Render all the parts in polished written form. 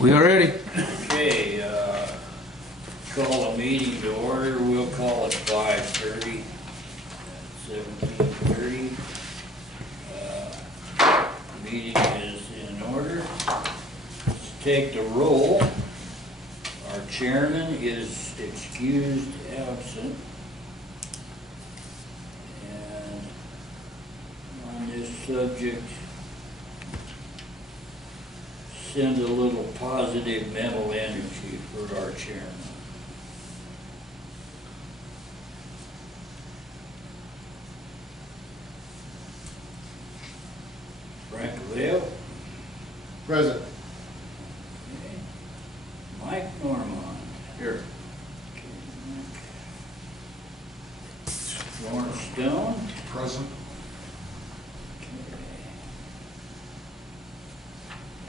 We are ready. Okay, call a meeting to order. We'll call it 5:30, 17:30. Meeting is in order. Let's take the roll. Our chairman is excused absent. And on this subject, send a little positive mental energy for our chairman. Frank Leo. Present. Okay. Mike Normand. Here. Okay, Mike. Lawrence Stone. Present.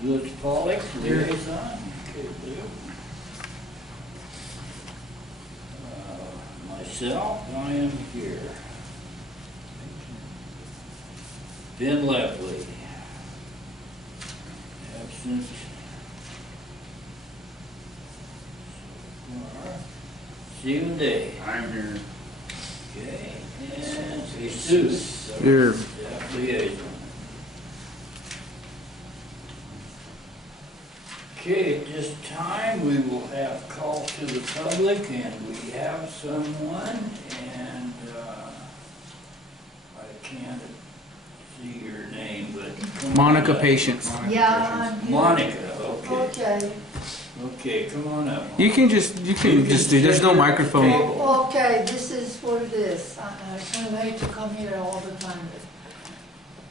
Louis Pollock, liaison. Okay, Lou. Myself, I am here. Ben Lefley. Absent. Stephen Day. I'm here. Okay, and Jesus. Here. Staff liaison. Okay, at this time, we will have call to the public, and we have someone, and I can't see your name, but. come on Monica up. Patience. Yeah, I'm here. Monica, okay. Okay, Okay, come on up. You can just do. There's no microphone. okay, this is what it is. I kind of hate to come here all the time.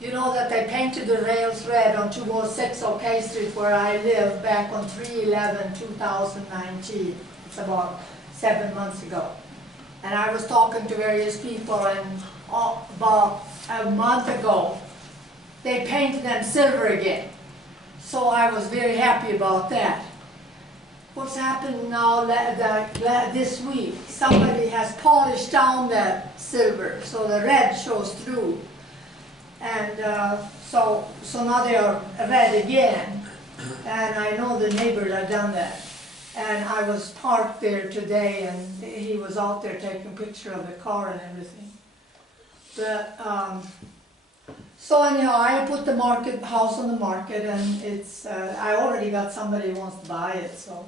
You know that they painted the rails red on 206 OK Street where I live back on 3/11/2019. It's about 7 months ago. And I was talking to various people, and about a month ago, they painted them silver again. So I was very happy about that. What's happened now this week, somebody has polished down that silver so the red shows through. And so now they are red again, and I know the neighbors have done that. And I was parked there today, and he was out there taking a picture of the car and everything. But so anyhow, I put the house on the market, and it's I already got somebody who wants to buy it. So,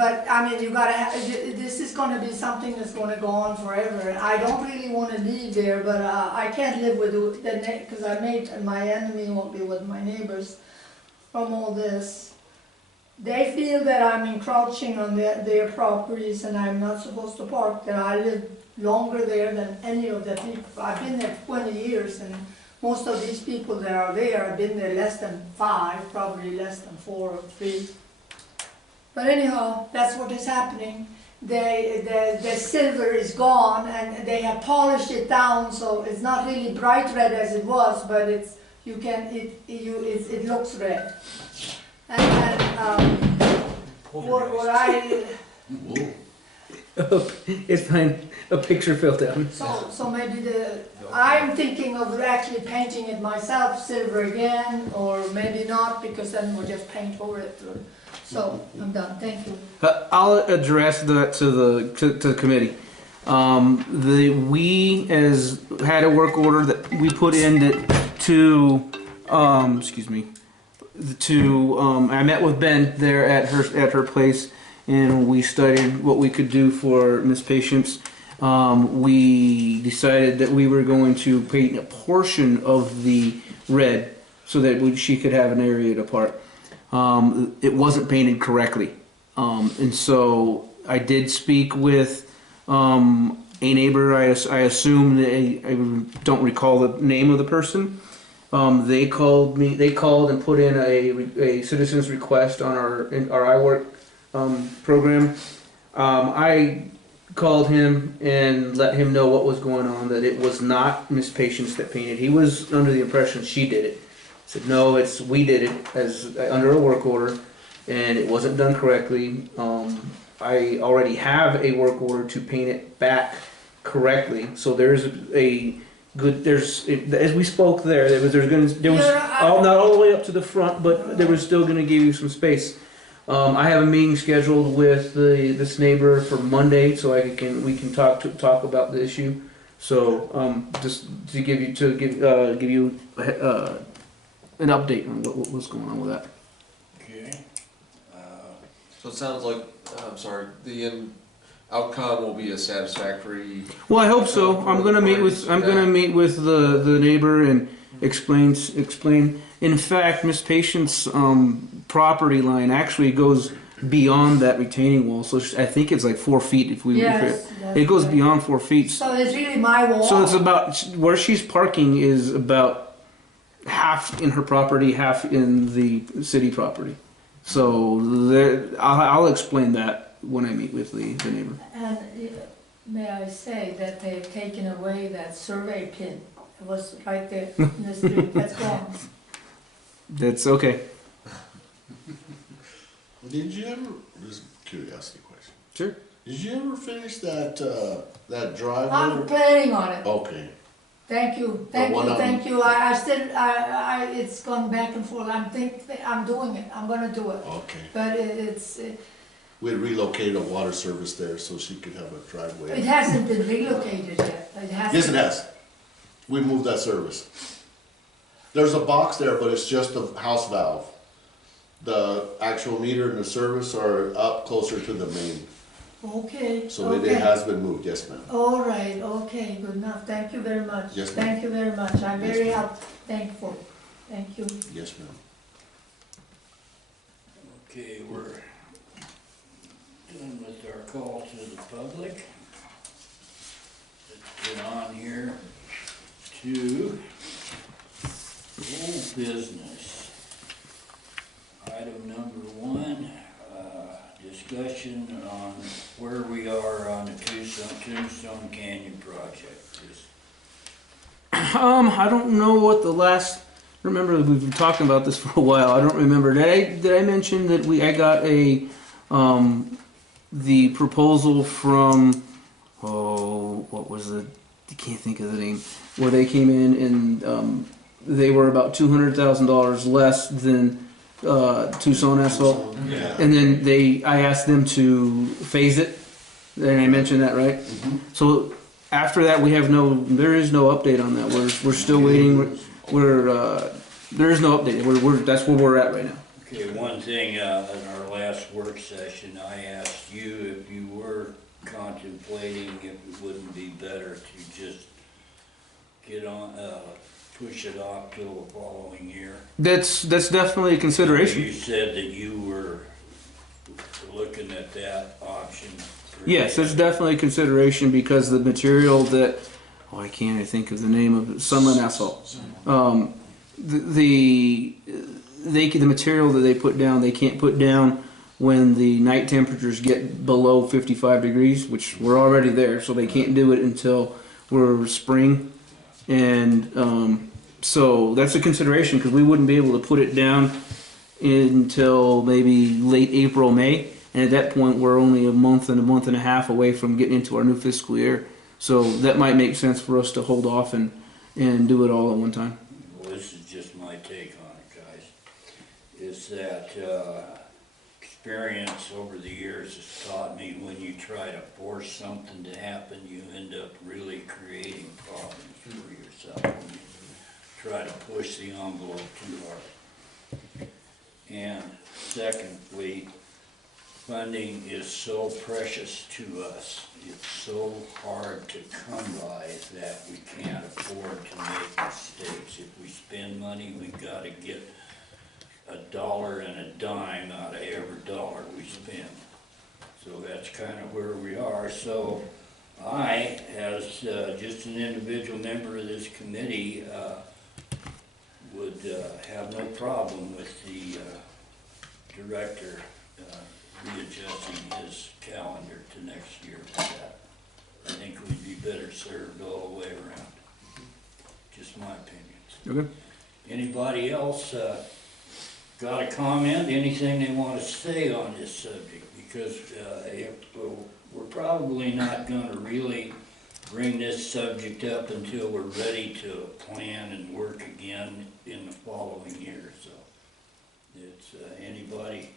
but I mean, you gotta this is going to be something that's going to go on forever. I don't really want to live there, but I can't live with the because my enemy won't be with my neighbors from all this. They feel that I'm encroaching on their properties, and I'm not supposed to park there. I live longer there than any of the people. I've been there 20 years, and most of these people that are there have been there less than 5, probably less than 4 or 3. But anyhow, that's what is happening. The silver is gone, and they have polished it down, so it's not really bright red as it was, but it looks red. And what I It's fine. A picture filled out. so maybe I'm thinking of actually painting it myself silver again, or maybe not, because then we'll just paint over it. So I'm done. Thank you. I'll address that to the committee. We had a work order that we put in I met with Ben there at her place, and we studied what we could do for Miss Patience. We decided that we were going to paint a portion of the red so that she could have an area to park. It wasn't painted correctly, and so I did speak with a neighbor. I assume I don't recall the name of the person. They called and put in a citizen's request on our iWork program. I called him and let him know what was going on, that it was not Miss Patience that painted. He was under the impression she did it. I said, no, we did it as under a work order, and it wasn't done correctly. I already have a work order to paint it back correctly, so there's a good, as we spoke there was not all the way up to the front, but there was still going to give you some space. I have a meeting scheduled with this neighbor for Monday, so we can talk about the issue. So just to give you an update on what's going on with that. Okay. So it sounds like, I'm sorry, the outcome will be a satisfactory. Well, I hope so. I'm gonna meet with the neighbor and explain. In fact, Miss Patient's property line actually goes beyond that retaining wall. So I think it's like 4 feet Yes, it goes right. beyond 4 feet. So it's really my wall. So it's about where she's parking is about half in her property, half in the city property. So I'll explain that when I meet with the neighbor. And may I say that they've taken away that survey pin. It was right there in the street. That's gone. That's okay. Did you ever, just curiosity question, Sure. did you ever finish that driveway? I'm planning on it. Okay, Thank you, thank you. I still, it's gone back and forth. I'm doing it. I'm gonna do it. okay. But it's, We had relocated a water service there so she could have a it driveway. hasn't been relocated yet. It hasn't. Yes, it has. We moved that service. There's a box there, but it's just a house valve. The actual meter and the service are up closer to the main. Okay, So it okay. has been moved, yes ma'am. All right, okay, good enough. Thank you very much. Yes, ma'am. Thank you very much. I'm Yes, very ma'am. thankful. Thank you. Yes ma'am. Okay, we're done with our call to the public. Let's get on here to old business. Item number 1, discussion on where we are on the Tombstone Canyon project. I don't know what the last. Remember, we've been talking about this for a while. I don't remember. Did I mention that I got the proposal from what was it? I can't think of the name. Where they came in and they were about $200,000 less than Tucson Asphalt. Yeah. And then I asked them to phase it, and I mentioned that, right? So after that, there is no update on that. We're still waiting. There is no update. That's where we're at right now. Okay, one thing, in our last work session, I asked you if you were contemplating if it wouldn't be better to just get on, push it off till the following year. That's definitely a consideration. You said that you were looking at that option. Yes, it's definitely a consideration because the material that I can't think of the name of it, Sunland Asphalt. The material that they put down, they can't put down when the night temperatures get below 55 degrees, which we're already there, so they can't do it until we're spring. And so that's a consideration because we wouldn't be able to put it down until maybe late April, May. And at that point, we're only a month and a half away from getting into our new fiscal year. So that might make sense for us to hold off and do it all at one time. Well, this is just my take on it, guys. Is that experience over the years has taught me when you try to force something to happen, you end up really creating problems for yourself. When you try to push the envelope too hard. And secondly, funding is so precious to us. It's so hard to come by that we can't afford to make mistakes. If we spend money, we've got to get a dollar and a dime out of every dollar we spend. So that's kind of where we are. So I, as just an individual member of this committee, would have no problem with the director readjusting his calendar to next year for that. I think we'd be better served all the way around. Just my opinion. Okay. Anybody else got a comment, anything they want to say on this subject? Because we're probably not going to really bring this subject up until we're ready to plan and work again in the following year. So it's anybody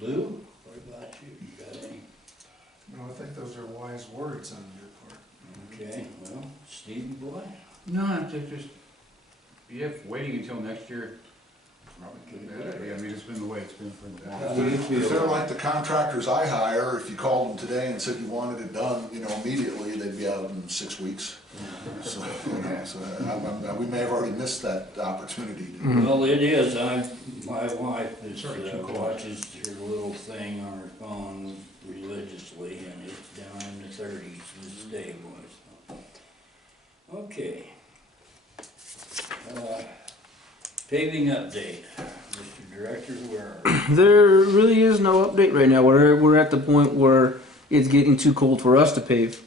Lou, what about you? You got any? No, I think those are wise words on your part. Okay, well, Stevie boy? No, it's just, yeah, waiting until next year, probably could be better. I mean, it's been the way it's been for the How past. do you If they're feel? like the contractors I hire, if you called them today and said you wanted it done, immediately, they'd be out in 6 weeks. So, we may have already missed that opportunity. Well, it is, my wife is, Sorry, too cold. watches her little thing on her phone religiously, and it's down in the thirties this day was. Okay. Paving update, Mr. Director, where are we? There really is no update right now. We're at the point where it's getting too cold for us to pave,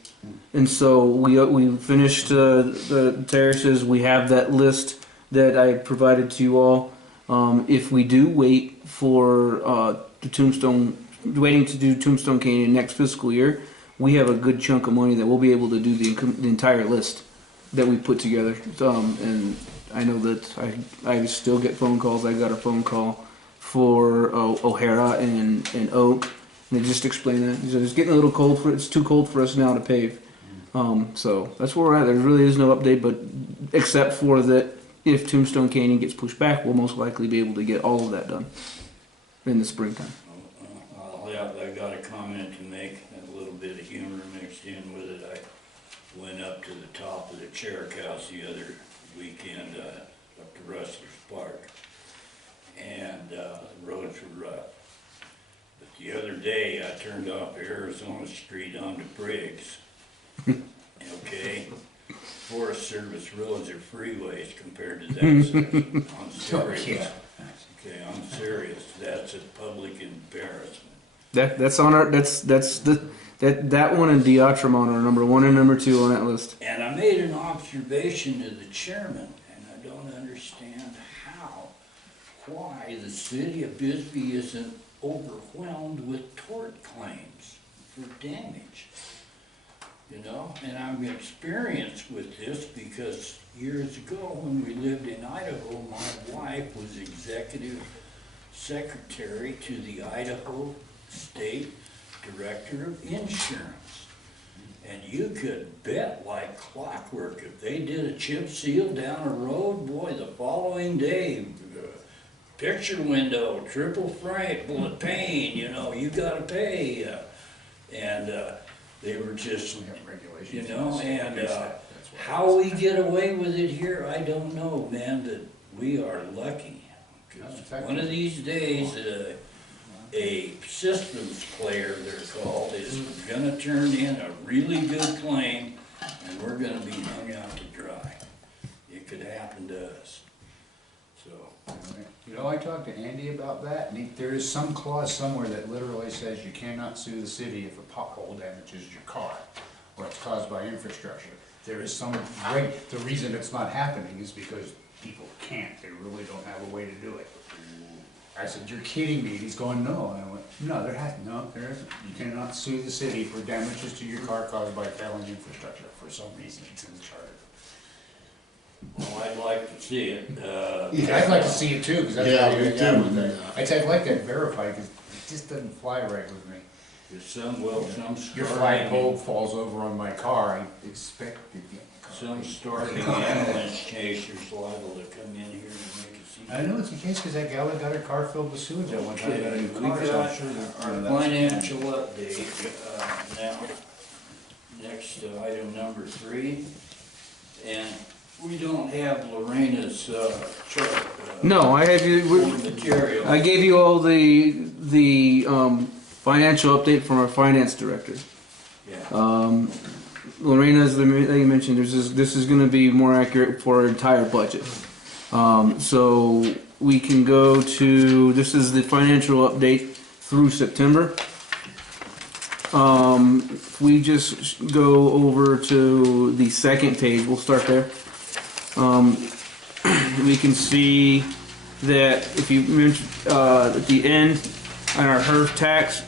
and so we finished the terraces. We have that list that I provided to you all. If we do wait for the Tombstone, waiting to do Tombstone Canyon next fiscal year, we have a good chunk of money that we'll be able to do the entire list that we put together. And I know that I still get phone calls. I got a phone call for O'Hara and Oak, and they just explained that. He said, it's getting a little cold it's too cold for us now to pave. So that's where we're at. There really is no update, but except for that, if Tombstone Canyon gets pushed back, we'll most likely be able to get all of that done in the springtime. I got a comment to make, a little bit of humor mixed in with it. I went up to the top of the Cherrick House the other weekend, up to Rustler's Park, and the roads were rough. But the other day, I turned off Arizona Street onto Briggs. Okay? Forest Service roads are freeways compared to that section. I'm serious. Okay, I'm serious. That's a public embarrassment. That's on our that one and Diatramon are number 1 and number 2 on that list. And I made an observation to the chairman, and I don't understand why the city of Bisbee isn't overwhelmed with tort claims for damage. And I'm experienced with this because years ago when we lived in Idaho, my wife was executive secretary to the Idaho State Director of Insurance. And you could bet like clockwork, if they did a chip seal down a road, boy, the following day, picture window, triple frame, bullet pane, you gotta pay. And they were just, We have regulations. and That's why how we get away with it here, I don't know, man, but we are lucky. 'Cause one of these days, a systems player, they're called, is gonna turn in a really good claim, and we're gonna be hung out to dry. It could happen to us, so. I talked to Andy about that, and there is some clause somewhere that literally says you cannot sue the city if a pothole damages your car, or it's caused by infrastructure. There is some the reason it's not happening is because people can't, they really don't have a way to do it. I said, you're kidding me, and he's going, no, and I went, no, there isn't. You cannot sue the city for damages to your car caused by failing infrastructure, for some reason, it's in the charter. Well, I'd like to see it, I'd like to see it too, because that's Yeah, how me you got too. with that. I'd like that verified, because it just doesn't fly right with me. there's some Your starting, flagpole falls over on my car, I expect to get some starting ambulance chasers liable to come in here and make a scene. I know it's the case, because that gal that got her car filled with sewage at one time, got a Okay, new we car, so got I'm sure that. our financial update, now, next item number 3, and we don't have Lorena's, chart. No, I have Or you. material. I gave you all the financial update from our finance director. Yeah, Lorena, as you mentioned, this is going to be more accurate for our entire budget. So we can go to, this is the financial update through September. If we just go over to the second page, we'll start there. We can see that if you mention at the end on our HERF tax,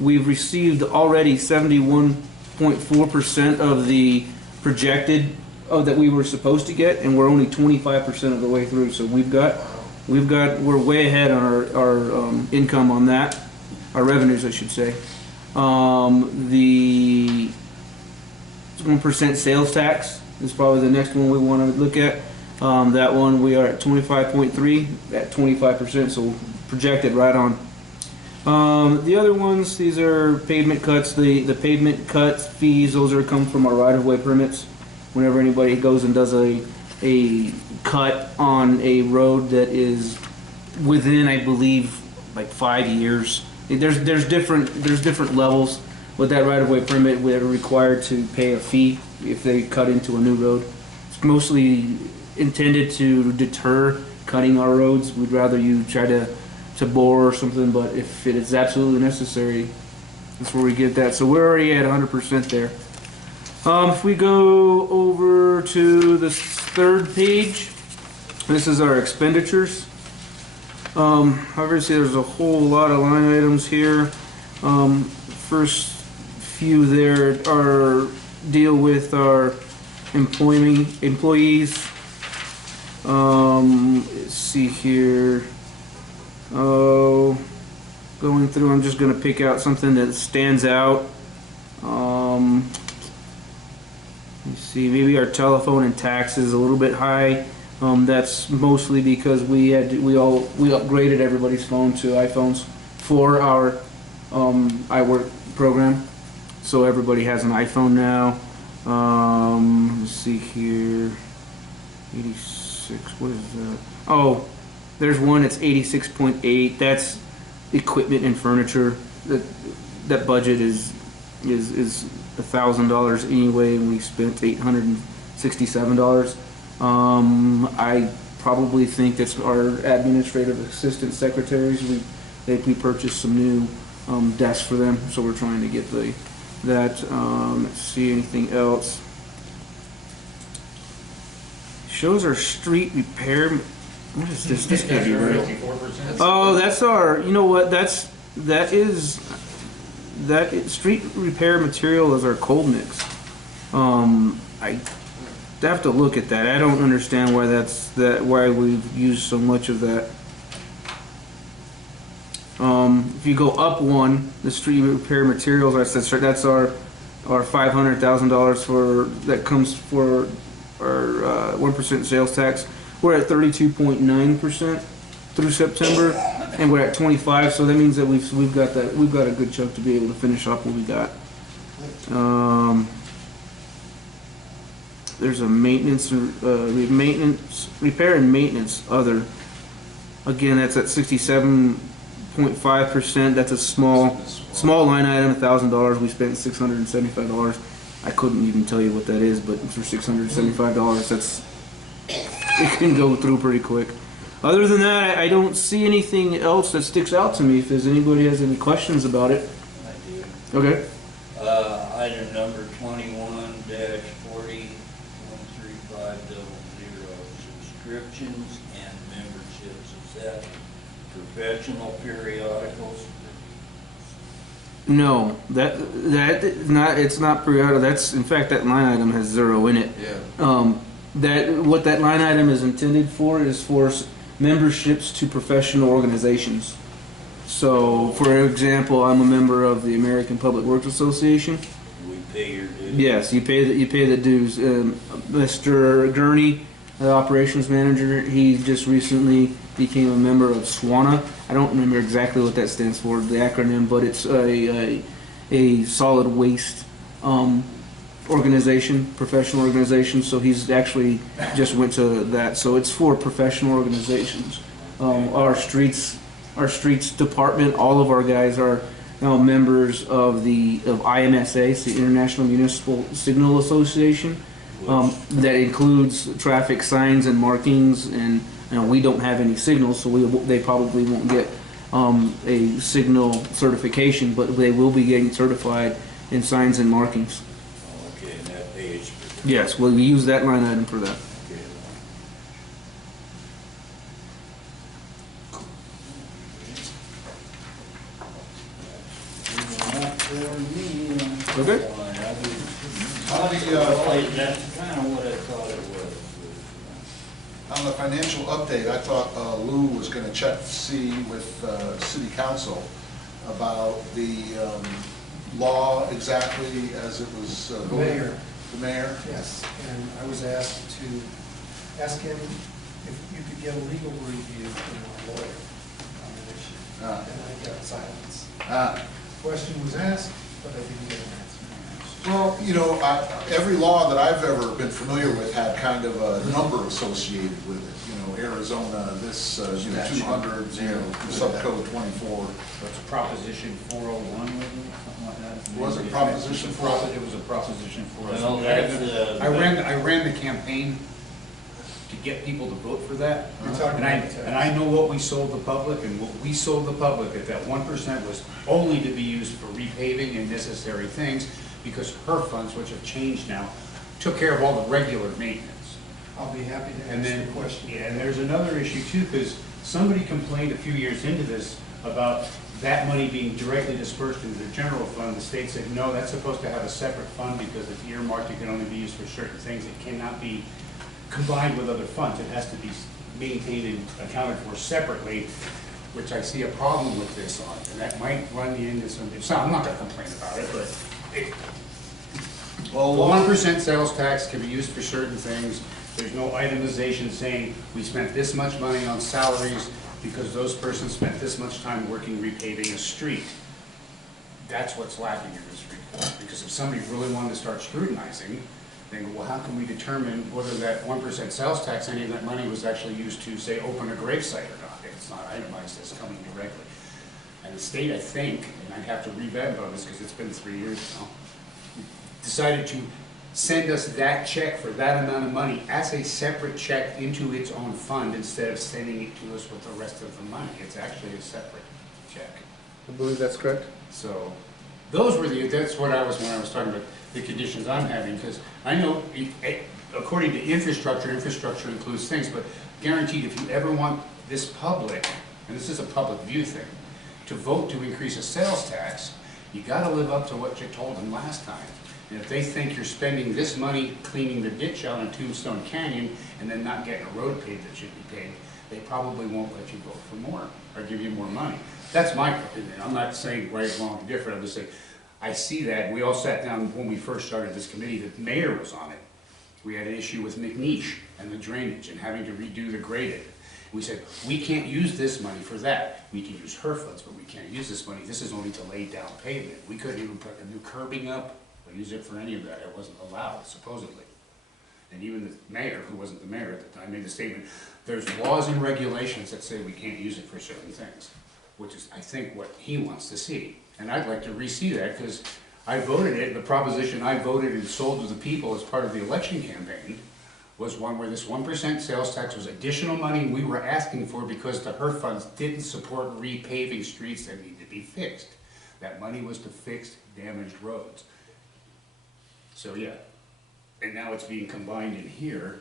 we've received already 71.4% of the projected that we were supposed to get, and we're only 25% of the way through. So we're way ahead on our income on that. our revenues, I should say. The 1% sales tax is probably the next one we want to look at. That one we are at 25.3 at 25%, so projected right on. The other ones, these are pavement cuts. The pavement cuts fees, those are come from our right-of-way permits. Whenever anybody goes and does a cut on a road that is within, I believe, like 5 years. There's different levels. With that right-of-way permit, we're required to pay a fee if they cut into a new road. It's mostly intended to deter cutting our roads. We'd rather you try to bore or something, but if it is absolutely necessary, that's where we get that. So we're already at 100% there. If we go over to the third page, this is our expenditures. Obviously there's a whole lot of line items here. First few there are deal with our employees. Let's see here. Oh, going through, I'm just going to pick out something that stands out. Let's see, maybe our telephone and taxes is a little bit high. That's mostly because we upgraded everybody's phone to iPhones for our iWork program. So everybody has an iPhone now. Let's see here. 86, what is that? Oh, there's one that's 86.8. That's equipment and furniture. That budget is $1,000 anyway, and we spent $867. I probably think that's our administrative assistant secretaries. We purchased some new desks for them, so we're trying to get that. Let's see, anything else? Shows our street repair. What is this? This can't be real. Oh, that's our. You know what? That is street repair material is our cold mix. I have to look at that. I don't understand why why we've used so much of that. If you go up one, the street repair materials, that's our $500,000 for that comes for our 1% sales tax. We're at 32.9% through September, and we're at 25. So that means that we've got a good chunk to be able to finish up what we got. There's a repair and maintenance other. Again, that's at 67.5%. That's a small line item, $1,000. We spent $675. I couldn't even tell you what that is, but for $675, it can go through pretty quick. Other than that, I don't see anything else that sticks out to me. If anybody has any questions about it. I do. Okay. Item number 21-40-13500, subscriptions and memberships. Is that professional periodicals? No, it's not periodical. That's, in fact, that line item has zero in it. Yeah. What that line item is intended for is for memberships to professional organizations. So, for example, I'm a member of the American Public Works Association. We pay your dues? Yes, you pay the dues. Mr. Gurney, the operations manager, he just recently became a member of SWANA. I don't remember exactly what that stands for, the acronym, but it's a solid waste organization, professional organization. So he's actually just went to that. So it's for professional organizations. Our streets department, all of our guys are now members of IMSA, it's the International Municipal Signal Association. That includes traffic signs and markings, and we don't have any signals, so they probably won't get a signal certification, but they will be getting certified in signs and markings. Okay, and that pays for Yes, well, we use that line item for that. Okay. That's kind of what I thought it was. On the financial update, I thought Lou was gonna check to see with city council about the law exactly as it was voted? Mayor. The mayor? Yes, and I was asked to ask him if you could get a legal review from a lawyer on an issue. Ah. And I got silence. Ah. Question was asked, but I didn't get an answer. Well, you know, every law that I've ever been familiar with had kind of a number associated with it. You know, Arizona, this, 200, subcode 24. So it's a Proposition 401, wasn't it? Something like that? Was it Proposition 401? It was a Proposition 401. Well, that's, I ran the campaign to get people to vote for that. You're talking And about the tax. I know what we sold the public, and what we sold the public, that 1% was only to be used for repaving and necessary things, because her funds, which have changed now, took care of all the regular maintenance. I'll be happy to And answer then, the question. yeah, and there's another issue too, because somebody complained a few years into this about that money being directly dispersed into the general fund. The state said, no, that's supposed to have a separate fund because it's earmarked, it can only be used for certain things. It cannot be combined with other funds. It has to be maintained and accounted for separately, which I see a problem with this on. And that might run you into some, I'm not gonna complain about it, but Well, the 1% sales tax can be used for certain things. There's no itemization saying we spent this much money on salaries because those persons spent this much time working repaving a street. That's what's lacking in this report. Because if somebody really wanted to start scrutinizing, they go, well, how can we determine whether that 1% sales tax, any of that money was actually used to, say, open a grave site or not? It's not itemized as coming directly. And the state, I think, and I'd have to revamp on this because it's been 3 years now, decided to send us that check for that amount of money as a separate check into its own fund instead of sending it to us with the rest of the money. It's actually a separate check. I believe that's correct. So those were that's what I was, when I was talking about the conditions I'm having, because I know, according to infrastructure includes things, but guaranteed if you ever want this public, and this is a public view thing, to vote to increase a sales tax, you gotta live up to what you told them last time. And if they think you're spending this money cleaning the ditch out in Tombstone Canyon and then not getting a road paved that should be paved, they probably won't let you vote for more or give you more money. That's my opinion. I'm not saying right, wrong, different. I'm just saying, I see that. We all sat down when we first started this committee, the mayor was on it. We had an issue with McNeish and the drainage and having to redo the grading. We said, we can't use this money for that. We can use her funds, but we can't use this money. This is only to lay down pavement. We couldn't even put a new curbing up or use it for any of that. It wasn't allowed, supposedly. And even the mayor, who wasn't the mayor at the time, made the statement, there's laws and regulations that say we can't use it for certain things, which is, I think, what he wants to see. And I'd like to re-see that, because I voted it, the proposition I voted and sold to the people as part of the election campaign was one where this 1% sales tax was additional money we were asking for because the HERF funds didn't support repaving streets that needed to be fixed. That money was to fix damaged roads. So yeah, and now it's being combined in here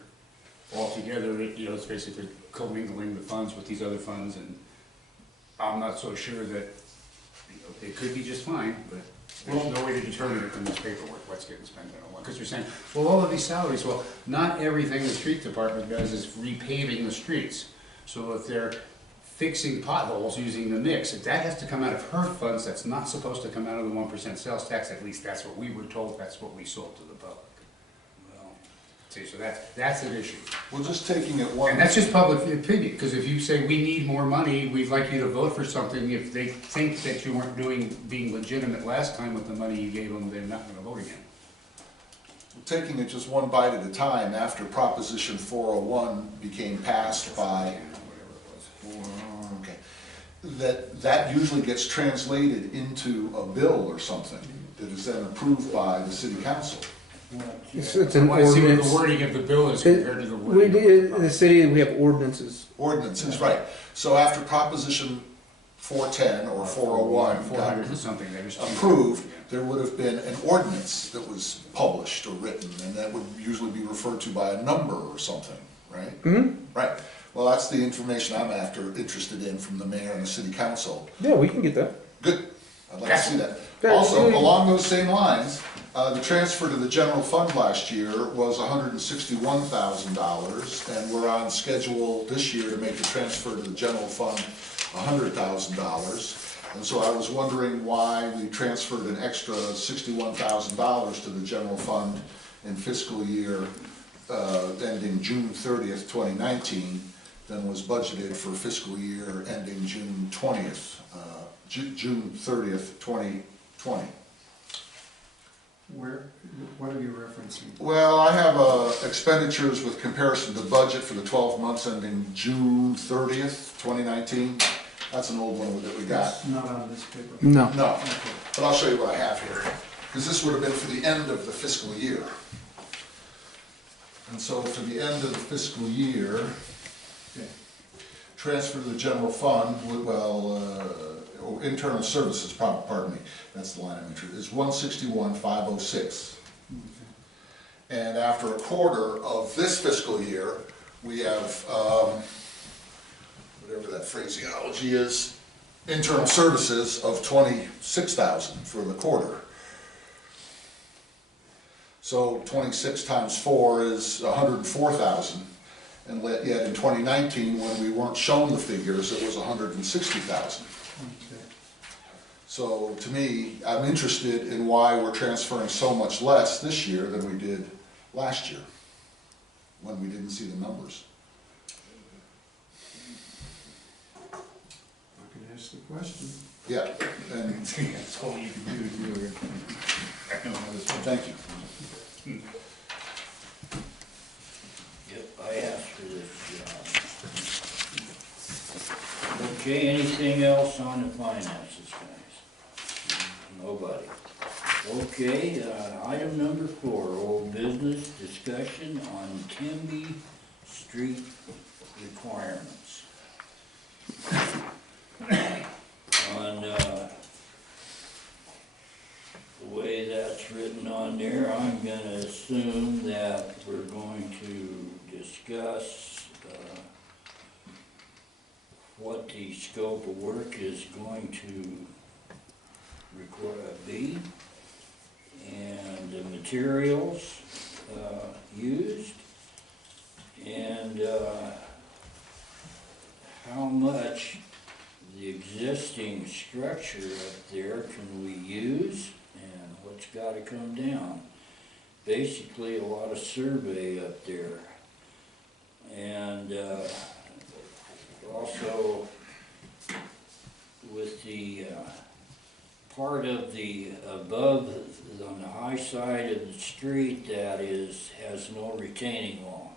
all together. It's basically commingling the funds with these other funds, and I'm not so sure that it could be just fine, but there's no way to determine it in this paperwork, what's getting spent on what. Because you're saying, well, all of these salaries, well, not everything the street department does is repaving the streets. So if they're fixing potholes using the mix, if that has to come out of her funds, that's not supposed to come out of the 1% sales tax. At least that's what we were told, that's what we sold to the public. Well, see, so that's an issue. We're just taking it one. And that's just public opinion, because if you say we need more money, we'd like you to vote for something, if they think that you weren't being legitimate last time with the money you gave them, they're not gonna vote again. We're taking it just one bite at a time. After Proposition 401 became passed by, okay, that usually gets translated into a bill or something that is then approved by the city council. It's I an want to see what the ordinance. wording of the bill is compared to the wording. In the city, we have ordinances. Ordinances, right. So after Proposition 410 or 401 400 got or something, they just approved, there would have been an ordinance that was published or written, and that would usually be referred to by a number or something, right? Mm-hmm. Right. Well, that's the information I'm interested in from the mayor and the city council. Yeah, we can get that. Good. I'd like to see that. Yeah, Also, yeah. along those same lines, the transfer to the general fund last year was $161,000, and we're on schedule this year to make the transfer to the general fund $100,000. And so I was wondering why we transferred an extra $61,000 to the general fund in fiscal year ending June 30th, 2019, than was budgeted for fiscal year ending June 30th, 2020. What are you referencing? Well, I have expenditures with comparison to budget for the 12 months ending June 30th, 2019. That's an old one that we got. It's not on this paper. No. No, but I'll show you what I have here, because this would have been for the end of the fiscal year. And so for the end of the fiscal year, transfer to the general fund, internal services, pardon me, that's the line of entry, is 161,506. And after a quarter of this fiscal year, we have, whatever that phraseology is, internal services of 26,000 for the quarter. So 26 times 4 is 104,000. And yet in 2019, when we weren't shown the figures, it was 160,000. Okay. So to me, I'm interested in why we're transferring so much less this year than we did last year, when we didn't see the numbers. I can ask the question. Yeah, and That's all you can do, really. thank you. Yep, I asked for this job. Okay, anything else on the finances, guys? Nobody. Okay, item number 4, old business discussion on Tembe Street requirements. On, the way that's written on there, I'm gonna assume that we're going to discuss, what the scope of work is going to be, and the materials, used, and, how much the existing structure up there can we use, and what's gotta come down. Basically, a lot of survey up there. And, also with the, part of the above, on the high side of the street that has no retaining wall.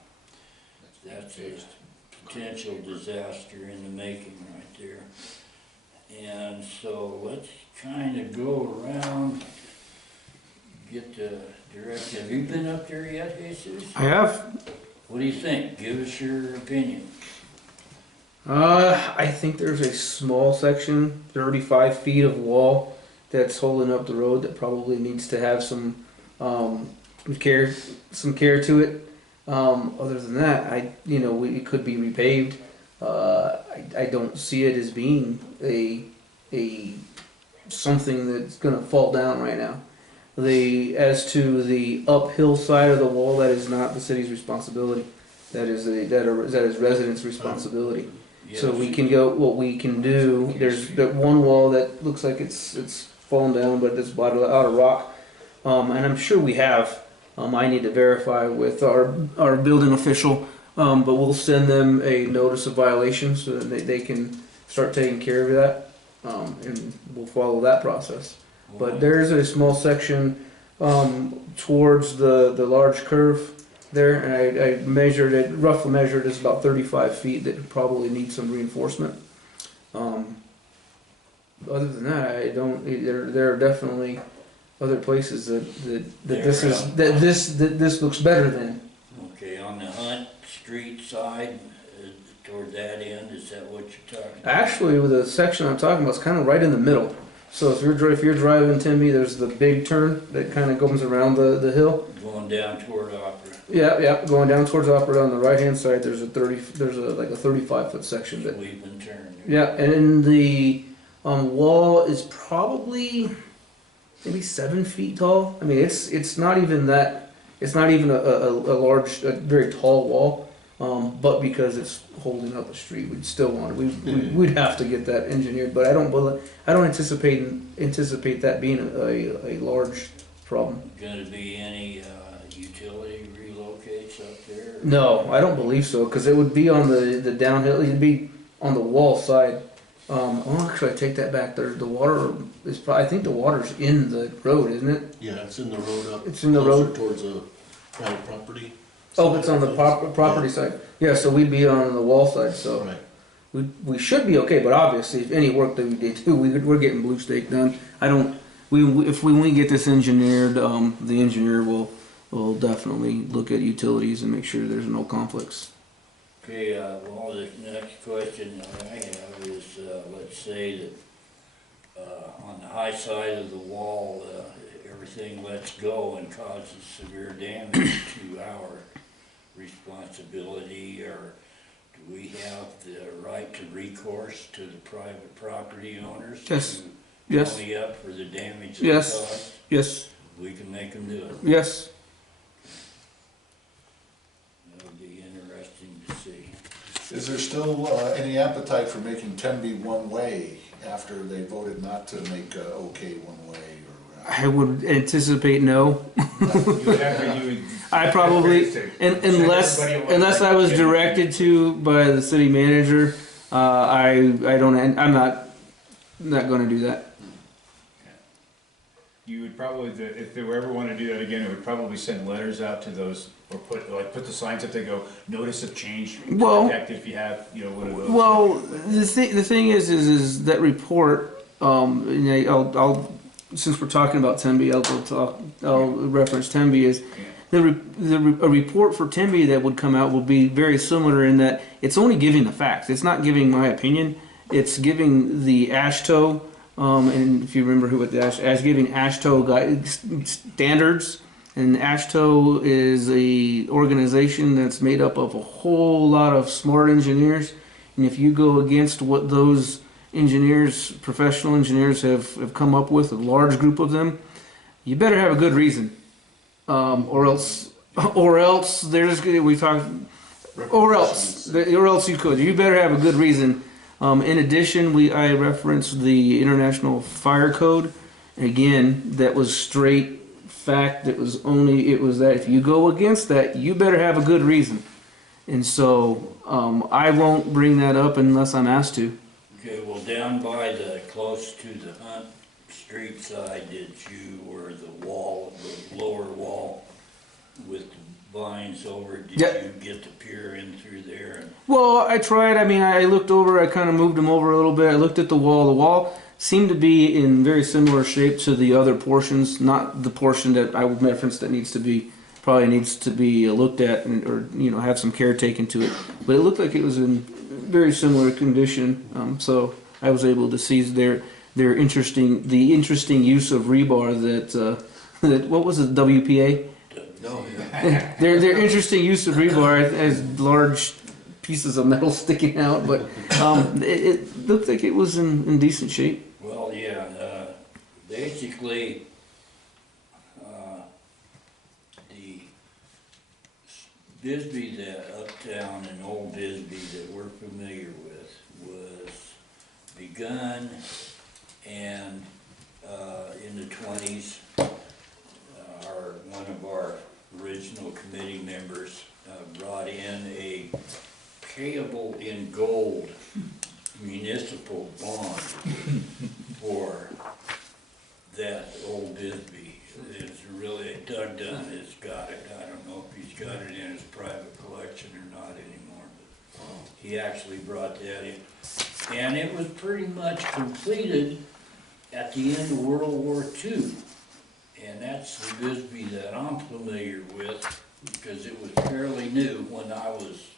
That's a potential disaster in the making right there. And so let's kind of go around, get the direction. Have you been up there yet, Jesus? I have. What do you think? Give us your opinion. I think there's a small section, 35 feet of wall, that's holding up the road that probably needs to have some care to it. Other than that, it could be repaved. I don't see it as being a something that's going to fall down right now. As to the uphill side of the wall, that is not the city's responsibility. That is residents' responsibility. Yes. So what we can do, there's that one wall that looks like it's fallen down, but it's out of rock. And I'm sure we have. I need to verify with our building official, but we'll send them a notice of violation so that they can start taking care of that, and we'll follow that process. But there's a small section towards the large curve there, and I measured it, roughly measured, it's about 35 feet that probably needs some reinforcement. Other than that, there are definitely other places that this looks better than. Okay, on the Hunt Street side, toward that end, is that what you're talking about? Actually, with the section I'm talking about, it's kind of right in the middle. So if you're driving Tembe, there's the big turn that kind of goes around the hill. Going down toward Opera. Yeah, going down towards Opera on the right hand side. There's a 35-foot section that. Sweeping turn. Yeah, and the wall is probably maybe 7 feet tall. I mean, it's not even that. It's not even a large, very tall wall. But because it's holding up a street, we'd still want it. We'd have to get that engineered, but I don't anticipate that being a large problem. Gonna be any, utility relocates up there? No, I don't believe so, because it would be on the downhill, it'd be on the wall side. Oh, actually, I take that back, the water is, I think the water's in the road, isn't it? Yeah, it's in the road up. It's in the closer road? Towards the private property. Oh, it's on the property side. Yeah, so we'd be on the wall side, so Right. we should be okay, but obviously, if any work that we did do, we're getting blue stake done. If we get this engineered, the engineer will definitely look at utilities and make sure there's no conflicts. Okay, well, the next question I have is, let's say that, on the high side of the wall, everything lets go and causes severe damage to our responsibility, or do we have the right to recourse to the private property owners? Yes. To Yes. pony up for the damage that Yes. caused? Yes, We can make them do it. yes. That'll be interesting to see. Is there still any appetite for making Tenby one-way after they voted not to make okay one-way? I would anticipate no. You I probably, would. unless I was directed to by the city manager, I'm not going to do that. You would probably, if they were ever want to do that again, it would probably send letters out to those, or put the signs up, they go, notice of change, Well- contact if you have, one of those. Well, the thing is that report. And I'll since we're talking about Tembe, I'll reference Tembe is. A report for Tembe that would come out will be very similar in that it's only giving the facts. It's not giving my opinion. It's giving the AASHTO, and if you remember who with the as giving AASHTO standards. And AASHTO is a organization that's made up of a whole lot of smart engineers. And if you go against what those engineers, professional engineers, have come up with, a large group of them, you better have a good reason. Or else there's we talk, or else you could. You better have a good reason. In addition, I referenced the International Fire Code. Again, that was straight fact. It was that if you go against that, you better have a good reason. And so I won't bring that up unless I'm asked to. Okay, well, down by close to the Hunt Street side, or the wall, the lower wall with the vines over, did you get to peer in through there? Well, I tried. I mean, I looked over. I kind of moved them over a little bit. I looked at the wall. The wall seemed to be in very similar shape to the other portions. Not the portion that I would reference that probably needs to be looked at or have some care taken to it. But it looked like it was in very similar condition. So I was able to see the interesting use of rebar that what was it, WPA? No, yeah. Their interesting use of rebar as large pieces of metal sticking out, but it looked like it was in decent shape. Well, yeah, basically, the Bisbee, that uptown and old Bisbee that we're familiar with was begun, and in the 20s, one of our original committee members brought in a payable in gold municipal bond for that old Bisbee. It's really, Doug Dunn has got it. I don't know if he's got it in his private collection or not anymore, but he actually brought that in. And it was pretty much completed at the end of World War II. And that's the Bisbee that I'm familiar with, because it was fairly new when I was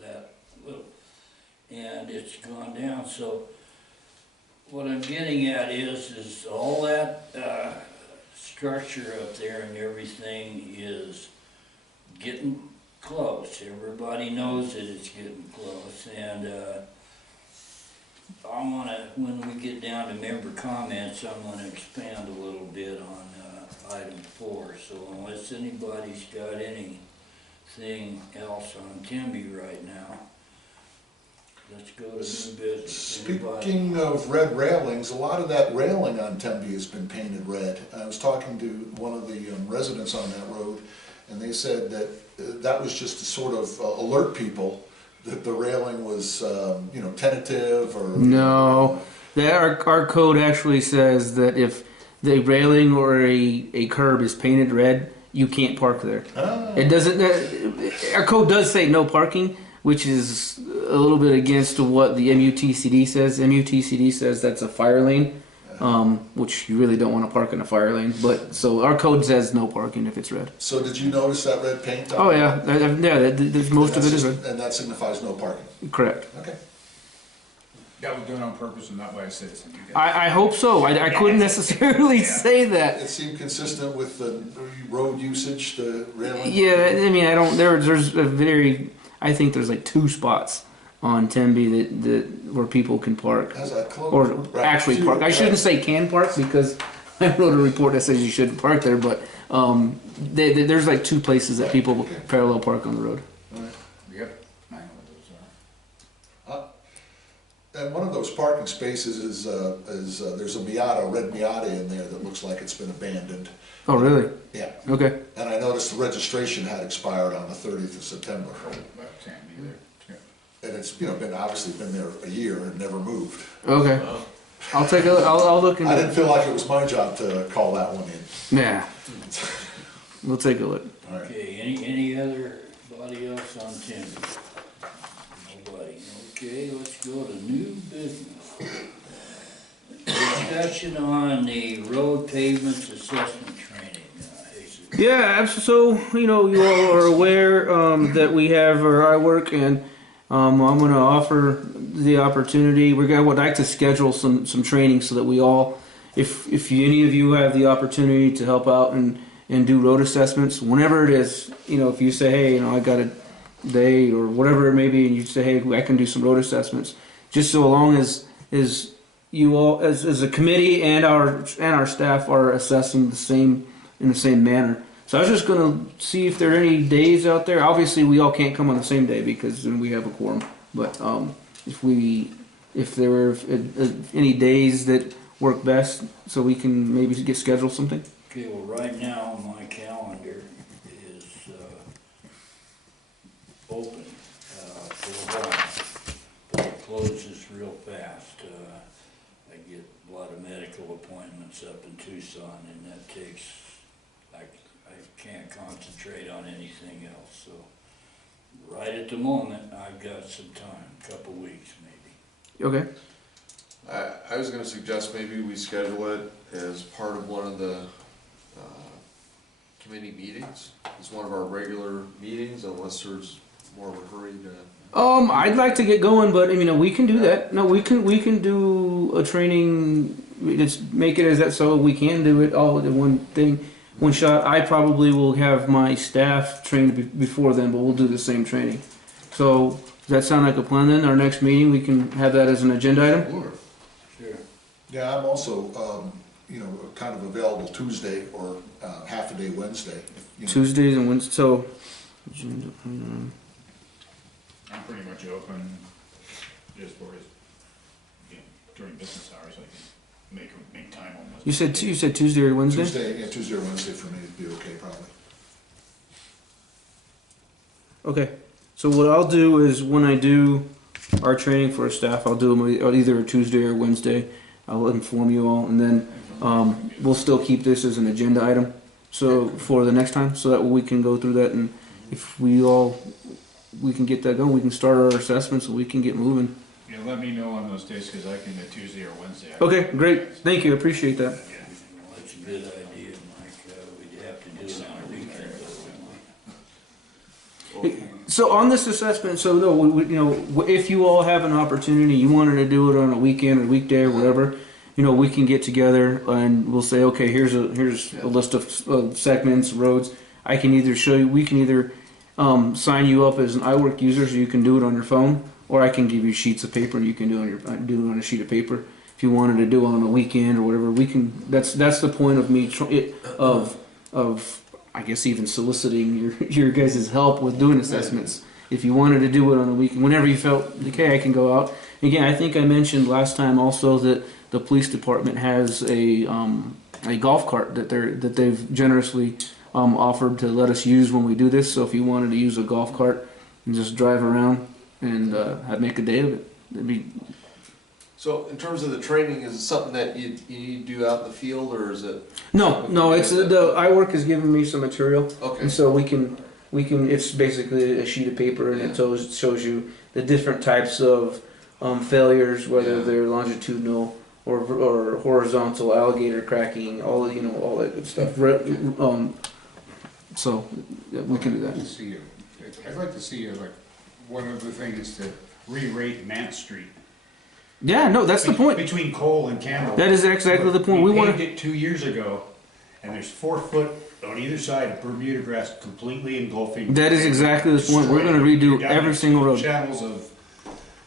that little. And it's gone down, so what I'm getting at is all that structure up there and everything is getting close. Everybody knows that it's getting close, and when we get down to member comments, I'm gonna expand a little bit on item 4. So unless anybody's got anything anything else on Timmy right now. Let's go to new business. Anybody? Speaking of red railings, a lot of that railing on Tempe has been painted red. I was talking to one of the residents on that road, and they said that that was just to sort of alert people that the railing was, tentative or. No, our code actually says that if the railing or a curb is painted red, you can't park there. Ah. It doesn't. Our code does say no parking, which is a little bit against what the MUTCD says. MUTCD says that's a fire lane, which you really don't want to park in a fire lane. But so our code says no parking if it's red. So did you notice that red paint? Oh yeah, most of it is red. And that signifies no parking. Correct. Okay. That was done on purpose and not by a citizen. You got I hope so. I couldn't necessarily say that. It seemed consistent with the road usage, the railing? Yeah, I mean, I don't. There's a very. I think there's like 2 spots on Tempe that where people can park How's that close? or Right. actually park. I shouldn't say can park because I wrote a report that says you shouldn't park there. But there's like 2 places that people parallel park on the road. Yep, I know what those are. And one of those parking spaces is there's a Miata, a red Miata in there that looks like it's been abandoned. Oh, really? Yeah. Okay. And I noticed the registration had expired on the 30th of September. But can't be there. Yeah. And it's, obviously been there a year and never moved. Okay. I'll take a. I'll look into I it. didn't feel like it was my job to call that one in. Yeah. We'll take a look. All right. Okay, any other body else on Timmy? Nobody. Okay, let's go to new business. Discussion on the road pavements assessment training. Jesus. Yeah, so you all are aware that we have, or I work, and I'm going to offer the opportunity. Would like to schedule some training so that we all, if any of you have the opportunity to help out and do road assessments, whenever it is, if you say, hey, I got a day or whatever it may be, and you say, hey, I can do some road assessments, just so long as you all, as a committee and our staff are assessing in the same manner. So I was just gonna see if there are any days out there. Obviously, we all can't come on the same day because then we have a quorum. But if there were any days that work best, so we can maybe get scheduled something. Okay, well, right now, my calendar is open for a while, but it closes real fast. I get a lot of medical appointments up in Tucson, and that takes, I can't concentrate on anything else, so right at the moment, I've got some time, a couple weeks maybe. Okay. I was gonna suggest maybe we schedule it as part of one of the committee meetings. It's one of our regular meetings, unless there's more of a hurry to. I'd like to get going, but we can do that. No, we can do a training. Just make it as that, so we can do it all in one thing, one shot. I probably will have my staff trained before then, but we'll do the same training. So does that sound like a plan? Then our next meeting we can have that as an agenda item. Sure. Yeah, I'm also, kind of available Tuesday or half a day Wednesday. Tuesdays and Wednesdays. So I'm pretty much open as far as, during business hours, I can make time on this. you said Tuesday or Wednesday. Tuesday or Wednesday for me would be okay, probably. Okay. So what I'll do is when I do our training for our staff, I'll do them either a Tuesday or Wednesday. I'll inform you all, and then we'll still keep this as an agenda item. So for the next time, so that we can go through that, and if we can get that going, we can start our assessments, and we can get moving. Yeah, let me know on those days, cause I can do Tuesday or Wednesday. Okay, great. Thank you. I appreciate that. Well, that's a good idea, Mike. We'd have to do it on a weekend, though. So on this assessment, so no, if you all have an opportunity, you wanted to do it on a weekend or weekday or whatever, we can get together and we'll say, okay, here's a list of segments, roads. I can either show you, we can either sign you up as an iWork user, so you can do it on your phone, or I can give you sheets of paper and you can do it on a sheet of paper. If you wanted to do it on a weekend or whatever, we can. That's the point of me of I guess even soliciting your guys' help with doing assessments. If you wanted to do it on the weekend, whenever you felt, okay, I can go out. Again, I think I mentioned last time also that the police department has a golf cart that they've generously offered to let us use when we do this. So if you wanted to use a golf cart and just drive around and make a day of it, it'd be. So in terms of the training, is it something that you need to do out in the field, or is it? No, it's the iWork has given me some material, Okay. and so we can. It's basically a sheet of paper, and it shows you the different types of failures, whether Yeah. they're longitudinal or horizontal, alligator cracking, all that good stuff. So yeah, we can do I'd like that. to see I'd like to see like one of the things to re-rate Mant Street. Yeah, no, that's the point. Between Cole and Campbell. That is exactly the point. We want paved it 2 years ago, and there's 4 foot on either side of Bermuda grass completely engulfing. That is exactly the point. We're going to redo Down every the single road. Channels of.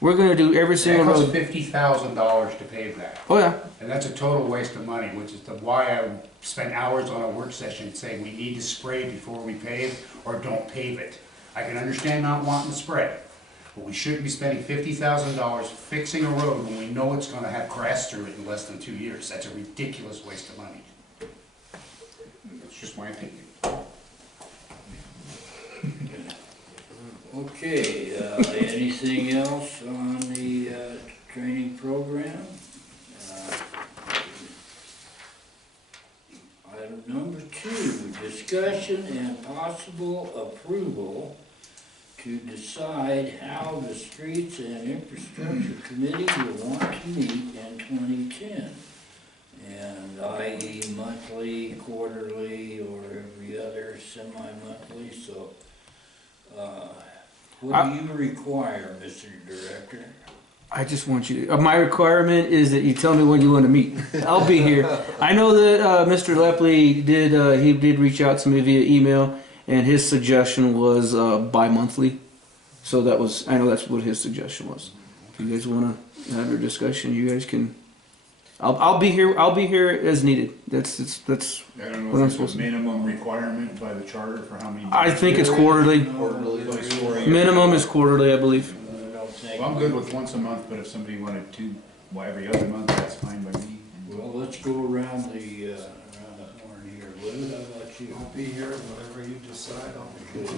We're going to do every It single costs road. $50,000 to pave that. Oh yeah. And that's a total waste of money, which is why I spent hours on a work session saying we need to spray before we pave or don't pave it. I can understand not wanting to spray, but we shouldn't be spending $50,000 fixing a road when we know it's gonna have grass through it in less than 2 years. That's a ridiculous waste of money. That's just my opinion. Okay, anything else on the training program? Item number 2, discussion and possible approval to decide how the Streets and Infrastructure Committee will want to meet in 2010. And i.e. monthly, quarterly, or every other semi-monthly, so what do you require, Mr. Director? I just want you to. My requirement is that you tell me when you want to meet. I'll be here. I know that Mr. Lepley did. He did reach out to me via email, and his suggestion was bi-monthly. So that was. I know that's what his suggestion was. If you guys want to have your discussion, you guys can. I'll be here. I'll be here as needed. That's. I don't What I'm know if supposed there's to- a minimum requirement by the charter for how many. I think it's quarterly. Quarterly. Minimum is quarterly, I believe. I don't think. Well, I'm good with once a month, but if somebody wanted every other month, that's fine by me. Well, let's go around the horn here. Lou, how about you? I'll be here, whatever you decide, I'll be here.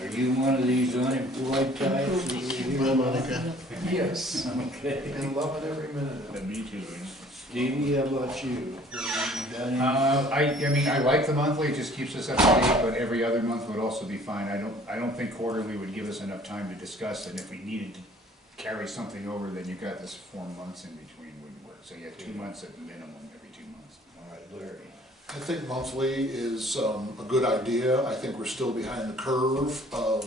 Are you one of these unemployed types? Yes, Okay. and love it every minute of it. Me too. Stevie, how about you? You got any? I mean, I like the monthly, it just keeps us up to date, but every other month would also be fine. I don't think quarterly would give us enough time to discuss, and if we needed to carry something over, then you got this 4 months in between wouldn't work. So yeah, 2 months at minimum, every 2 months. All right, Larry. I think monthly is a good idea. I think we're still behind the curve of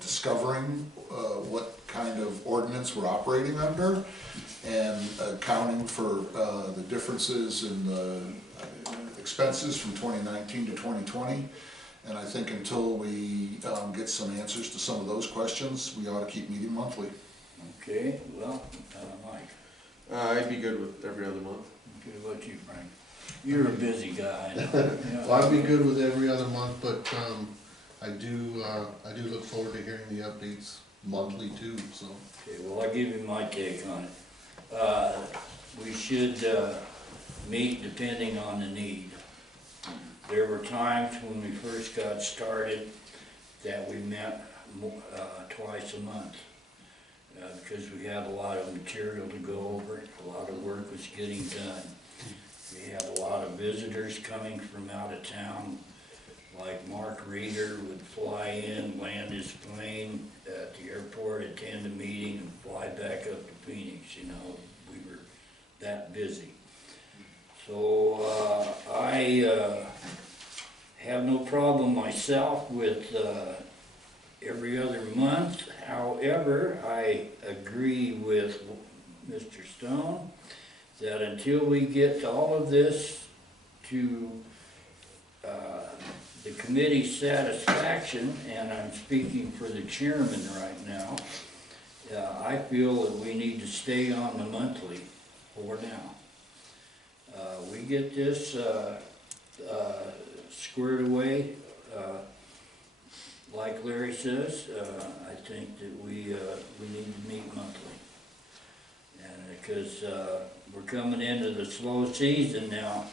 discovering what kind of ordinance we're operating under and accounting for the differences in the expenses from 2019 to 2020. And I think until we get some answers to some of those questions, we ought to keep meeting monthly. Okay, well, Mike. I'd be good with every other month. Okay, what about you, Frank? You're a busy guy. I know. Yeah. Well, I'd be good with every other month, but I do look forward to hearing the updates monthly too, so. Okay, well, I'll give you my take on it. We should meet depending on the need. There were times when we first got started that we met twice a month because we had a lot of material to go over, a lot of work was getting done. We had a lot of visitors coming from out of town, like Mark Reeder would fly in, land his plane at the airport, attend a meeting, and fly back up to Phoenix, you know, we were that busy. So I have no problem myself with every other month. However, I agree with Mr. Stone that until we get all of this to the committee's satisfaction, and I'm speaking for the chairman right now, I feel that we need to stay on the monthly for now. We get this squared away. Like Larry says, I think that we need to meet monthly. And because we're coming into the slow season now,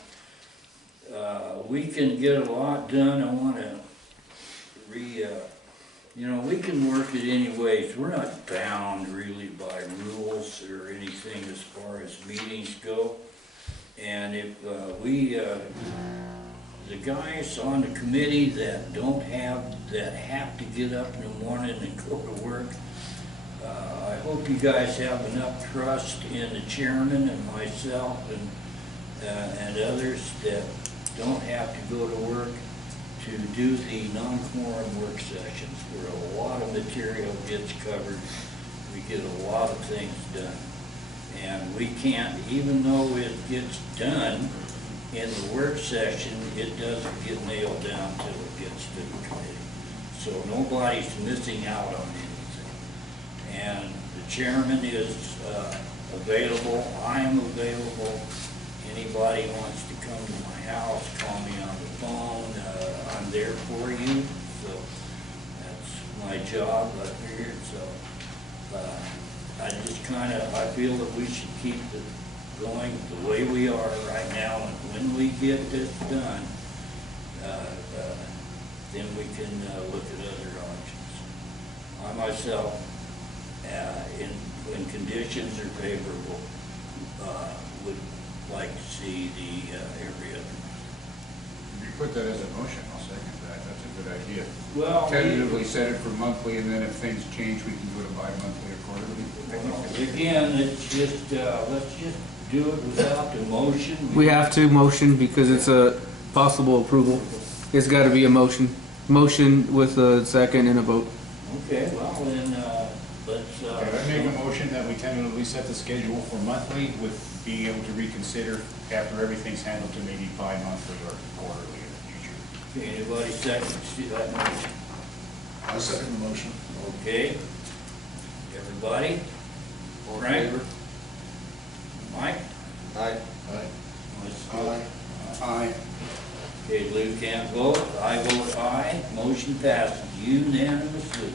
we can get a lot done. I want to we can work it any ways. We're not bound really by rules or anything as far as meetings go. And if the guys on the committee that have to get up in the morning and go to work, I hope you guys have enough trust in the chairman and myself and others that don't have to go to work to do the non-quorum work sessions where a lot of material gets covered. We get a lot of things done. And we can't, even though it gets done in the work session, it doesn't get nailed down till it gets to the committee. So nobody's missing out on anything. And the chairman is available, I am available. Anybody wants to come to my house, call me on the phone, I'm there for you. So that's my job, I figured. So I feel that we should keep it going the way we are right now. And when we get this done, then we can look at other options. I myself, when conditions are favorable, would like to see the area. If you put that as a motion, I'll second that. That's a good idea. Well, Tentatively set it for monthly, and then if things change, we can go to bi-monthly or quarterly. again, it's just, let's just do it without the motion. We have to motion because it's a possible approval. It's got to be a motion. Motion with a second and a vote. Okay, well then, let's, Okay, I make a motion that we tentatively set the schedule for monthly with being able to reconsider after everything's handled to maybe bi-monthly or quarterly in the future. okay, anybody second that motion? I second the motion. Okay, everybody? All in Frank? favor? Mike? Aye. Aye. Let's- Aye. Aye. Okay, Lou can't vote, I vote aye, motion passes unanimously.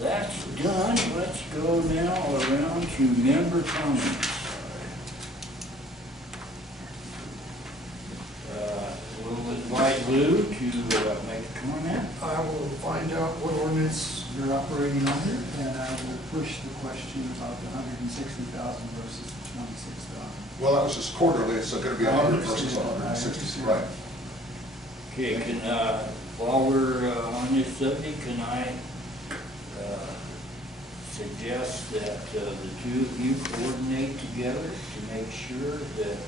That's done, let's go now around to member comments. We'll invite Lou to make a comment. I will find out what ordinance you're operating under, and I will push the question about the 160,000 versus the 26,000. Well, that was just quarterly, it's gonna be 100 versus 160, right? Okay, while we're on this subject, can I suggest that the two of you coordinate together to make sure that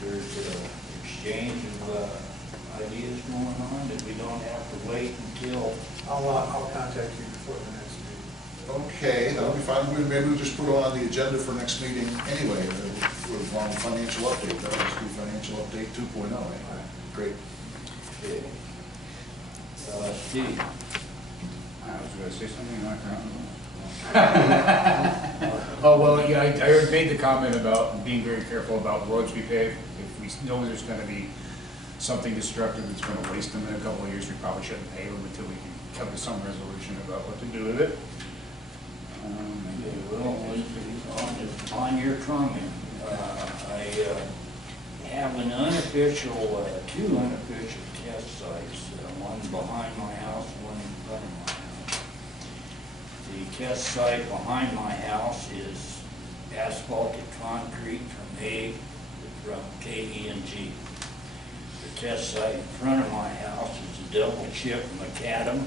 there's an exchange of ideas going on, that we don't have to wait until... I'll contact you before the next meeting. Okay, that'll be fine. Maybe we'll just put it on the agenda for next meeting anyway, with financial update. That'll just be financial update 2.0. Great. Okay. Steve? I was going to say something like that. Oh, well, yeah, I already made the comment about being very careful about roads we pave. If we know there's going to be something destructive that's going to waste them in a couple of years, we probably shouldn't pave them until we can come to some resolution about what to do with it. Okay, well, on your comment, I have an unofficial, two unofficial test sites, one behind my house, one in front of my house. The test site behind my house is asphalted concrete from KE&G. The test site in front of my house is a double chip macadam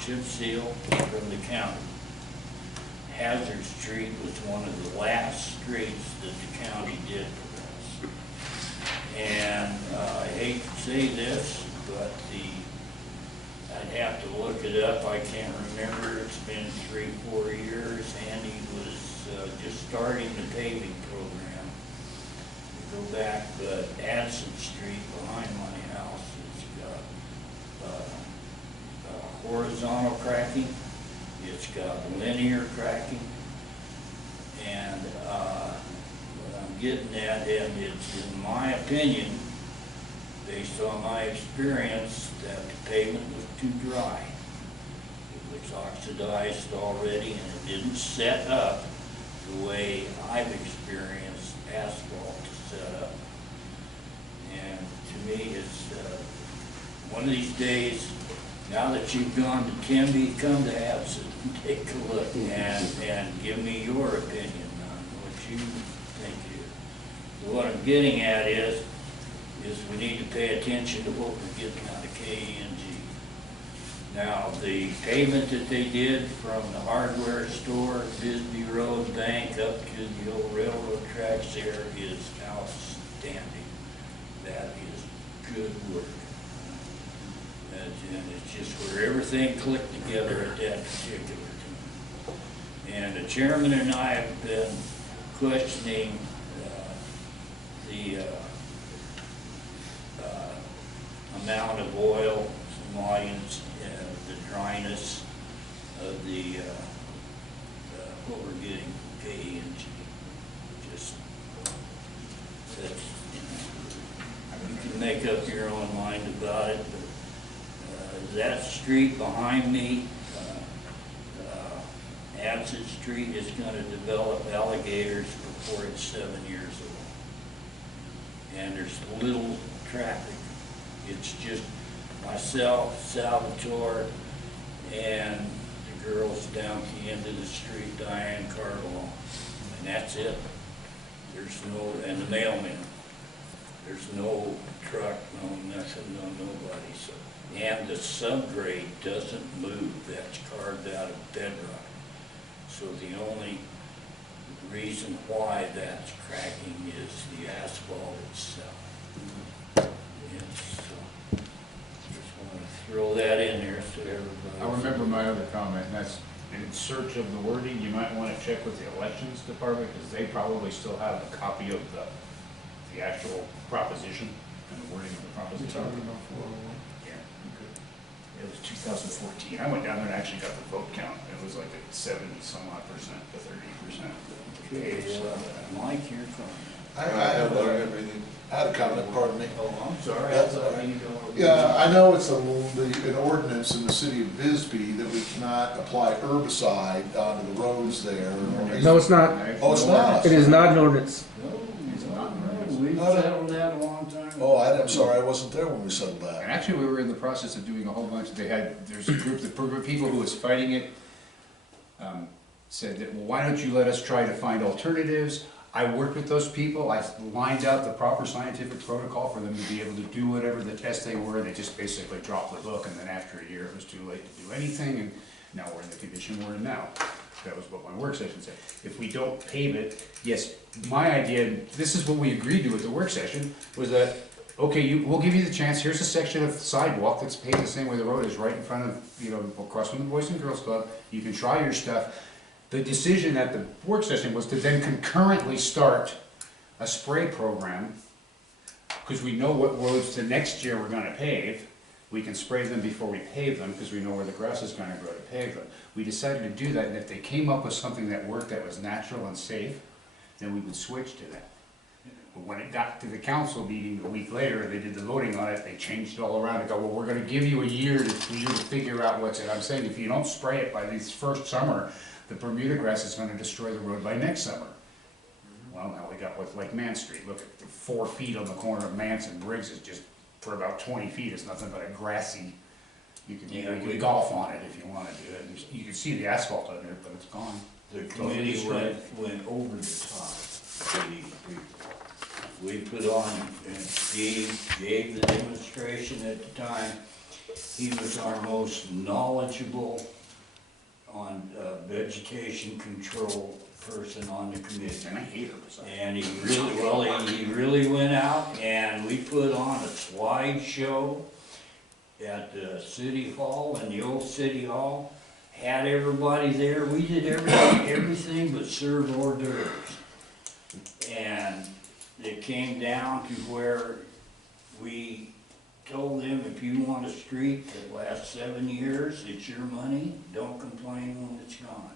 chip seal from the county. Hazard Street was one of the last streets that the county did for us. And I hate to say this, but I'd have to look it up, I can't remember, it's been 3-4 years. Andy was just starting the paving program. We go back, but Addison Street behind my house has got horizontal cracking. It's got linear cracking, and getting at, and it's, in my opinion, based on my experience, that the pavement was too dry. It was oxidized already, and it didn't set up the way I've experienced asphalt to set up. And to me, it's one of these days, now that you've gone to Tempe, come to Absent and take a look and give me your opinion on what you think is. What I'm getting at is we need to pay attention to what we're getting out of KENG. Now, the pavement that they did from the hardware store, Bisbee Road Bank up to the old railroad tracks there is outstanding. That is good work. And it's just where everything clicked together at that particular time. And the chairman and I have been questioning the amount of oil, some audience, the dryness of the what we're getting from KENG. Just that's, you can make up your own mind about it, but that street behind me, Absent Street, is going to develop alligators before it's 7 years old. And there's little traffic. It's just myself, Salvatore, and the girls down the end of the street, Diane Carvalho. And that's it. There's no, and the mailman. There's no truck, no nothing, no nobody. So, and the subgrade doesn't move. That's carved out of bedrock. So the only reason why that's cracking is the asphalt itself. So, just want to throw that in there so everybody. I remember my other comment, and that's in search of the wording, you might want to check with the elections department, because they probably still have a copy of the actual proposition and the wording of the proposition. Yeah, it was 2014. I went down there and actually got the vote count. It was like a 70-some-odd% to 30%. Okay, Mike, your comment. I had a comment, pardon me. Oh, I'm sorry. That's I all thought right. you go. Yeah, I know it's an ordinance in the city of Bisbee that we cannot apply herbicide onto the roads there. No, it's not. Oh, it's not? It is not an ordinance. We settled that a long time ago. Oh, I'm sorry, I wasn't there when we settled And that. actually, we were in the process of doing a whole bunch. There's a group of people who was fighting it, said that, well, why don't you let us try to find alternatives? I worked with those people. I lined out the proper scientific protocol for them to be able to do whatever the tests they were. They just basically dropped the hook, and then after a year, it was too late to do anything, and now we're in the condition we're in now. That was what my work session said. If we don't pave it, yes, my idea, and this is what we agreed to at the work session, was that, okay, we'll give you the chance, here's a section of sidewalk that's paved the same way the road is, right in front of, across from the Boys and Girls Club. You can try your stuff. The decision at the work session was to then concurrently start a spray program, because we know what roads the next year we're gonna pave. We can spray them before we pave them, because we know where the grass is gonna grow to pave them. We decided to do that, and if they came up with something that worked, that was natural and safe, then we would switch to that. But when it got to the council meeting a week later, they did the voting on it, they changed it all around and go, well, we're gonna give you a year for you to figure out what's it. I'm saying, if you don't spray it by this first summer, the Bermuda grass is gonna destroy the road by next summer. Well, now we got with like Man Street, look at the 4 feet on the corner of Mance and Briggs is just, for about 20 feet, it's nothing but a grassy, you can golf on it if you wanna do it. And you can see the asphalt under it, but it's gone. The committee went over the top to these people. We put on, and Steve gave the demonstration at the time. He was our most knowledgeable on vegetation control person on the committee. And I hate herbicide. And he really went out, and we put on a slideshow at the city hall, in the old city hall. Had everybody there. We did everything but serve hors d'oeuvres. And it came down to where we told them, if you want a street that lasts 7 years, it's your money, don't complain when it's gone.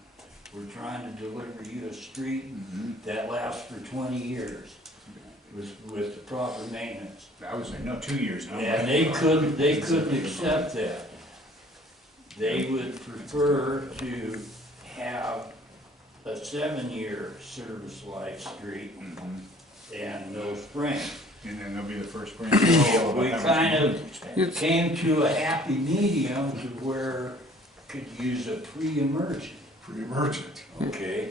we're trying to deliver you a street that lasts for 20 years with the proper maintenance. I was like, no, 2 years. No. And they couldn't accept that. They would prefer to have a 7-year service life street and no spring. And then there'll be the first spring. So we kind of came to a happy medium to where could use a pre-emergent, Pre-emergent. okay?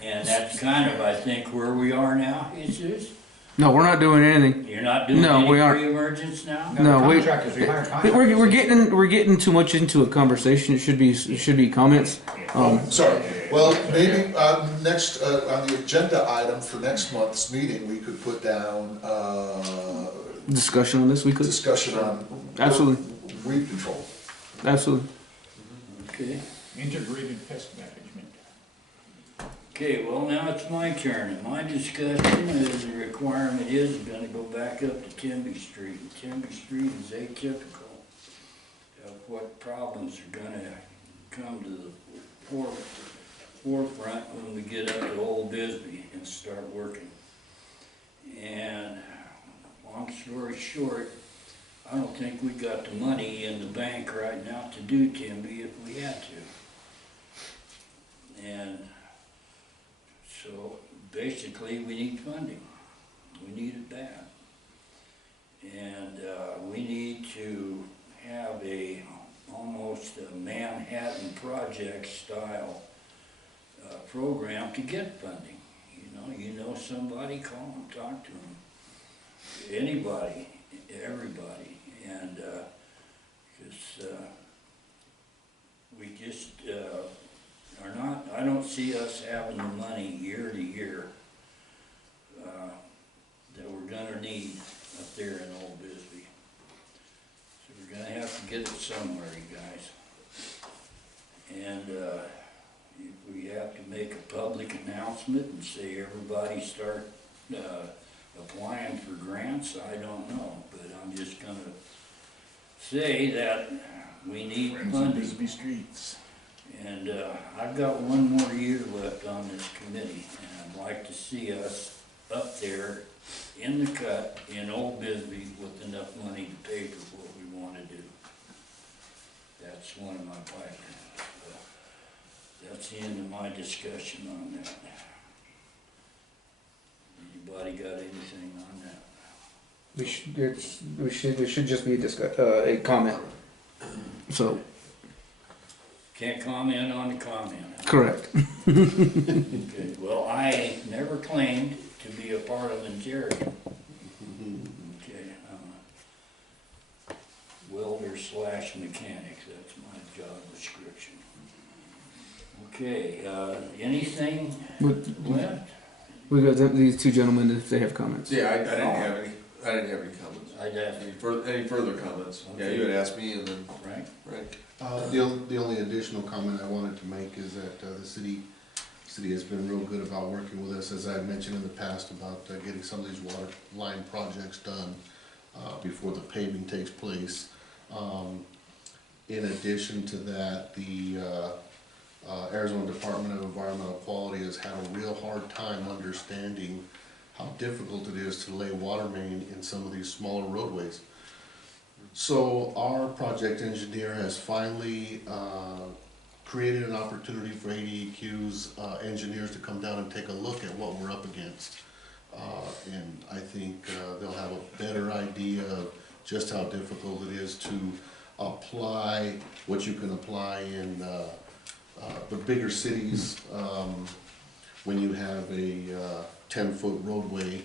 And that's kind of, I think, where we are now, Jesus. No, we're not doing anything. You're not doing No, any we aren't. pre-emergents now? No, we- Contractors, we hire contractors. We're getting too much into a conversation. It should be comments. Sorry, well, maybe, next, on the agenda item for next month's meeting, we could put down, Discussion on this we could. discussion on. Absolutely. Weed control. Absolutely. Okay. Integrated pest management. Okay, well, now it's my turn, and my discussion is the requirement is gonna go back up to Timby Street. And Timby Street is atypical of what problems are gonna come to the forefront when we get up to Old Bisbee and start working. And long story short, I don't think we got the money in the bank right now to do Timby if we had to. And so basically, we need funding. We need it bad. And we need to have almost a Manhattan Project style program to get funding. You know somebody, call them, talk to them. Anybody, everybody. And because we just are not, I don't see us having the money year to year that we're gonna need up there in Old Bisbee. So we're gonna have to get it somewhere, you guys. And if we have to make a public announcement and say everybody start applying for grants, I don't know, but I'm just gonna say that we need Friends of funding. Bisbee streets. And I've got one more year left on this committee, and I'd like to see us up there in the cut in Old Bisbee with enough money to pay for what we want to do. That's one of my pipelines. That's the end of my discussion on that. Anybody got anything on that? We should just be a comment. So Can't comment on the comment. correct. Okay, well, I never claimed to be a parliamentarian. Okay, I'm a welder slash mechanic, that's my job description. Okay, anything left? We got these two gentlemen if they have comments. Yeah, I didn't have any comments. I'd have to, Any further comments? Yeah, you had asked me and then, right? right. The only additional comment I wanted to make is that the city has been real good about working with us, as I mentioned in the past, about getting some of these water line projects done before the paving takes place. In addition to that, the Arizona Department of Environmental Quality has had a real hard time understanding how difficult it is to lay water main in some of these smaller roadways. So our project engineer has finally created an opportunity for ADEQ's engineers to come down and take a look at what we're up against. And I think they'll have a better idea of just how difficult it is to apply what you can apply in the bigger cities when you have a 10-foot roadway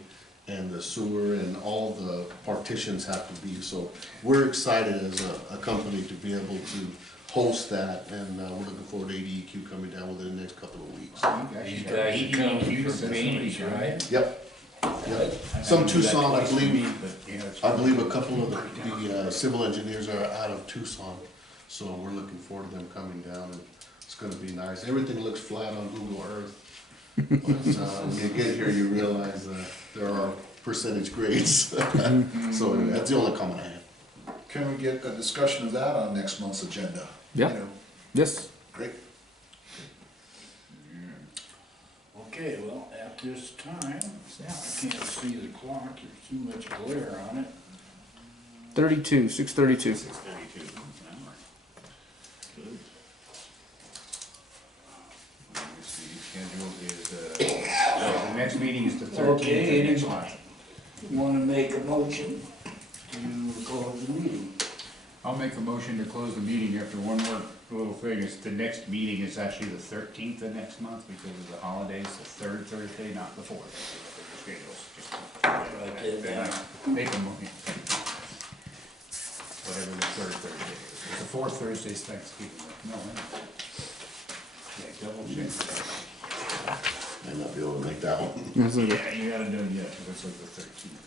and the sewer and all the partitions have to be. So we're excited as a company to be able to host that, and we're looking forward to ADEQ coming down within the next couple of weeks. These guys are coming from Phoenix, right? Yep. Yep. Some Tucson, I believe a couple of the civil engineers are out of Tucson, so we're looking forward to them coming down, and it's gonna be nice. Everything looks flat on Google Earth. But when you get here, you realize there are percentage grades. So anyway, that's the only comment I have. Can we get a discussion of that on next month's agenda? Yeah. You know, Yes. Great. this time. I can't see the clock, there's too much glare on it. 32, 6:32. 6:32. Good. Let me see, schedule is, the next meeting is the 13th Okay, of next any- month. Want to make a motion to close the meeting? I'll make a motion to close the meeting after one more little thing, is the next meeting is actually the 13th of next month because of the holidays, the third Thursday, not the fourth. Write that down. Make a motion. Whatever the third Thursday is. The fourth Thursday is Thanksgiving. No, yeah, double check. Might not be able to make that one. That's okay. Yeah, you gotta do it, yeah, because it's like the 13th.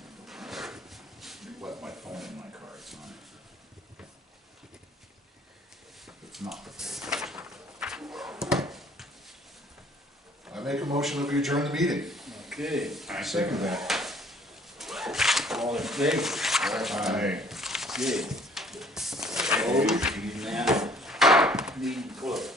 Left my phone in my car, it's on it. It's not the fourth. I make a motion that we adjourn the meeting. Okay, I second that. all in favor? Aye. Okay. Opposed, unanimous. Meeting closed.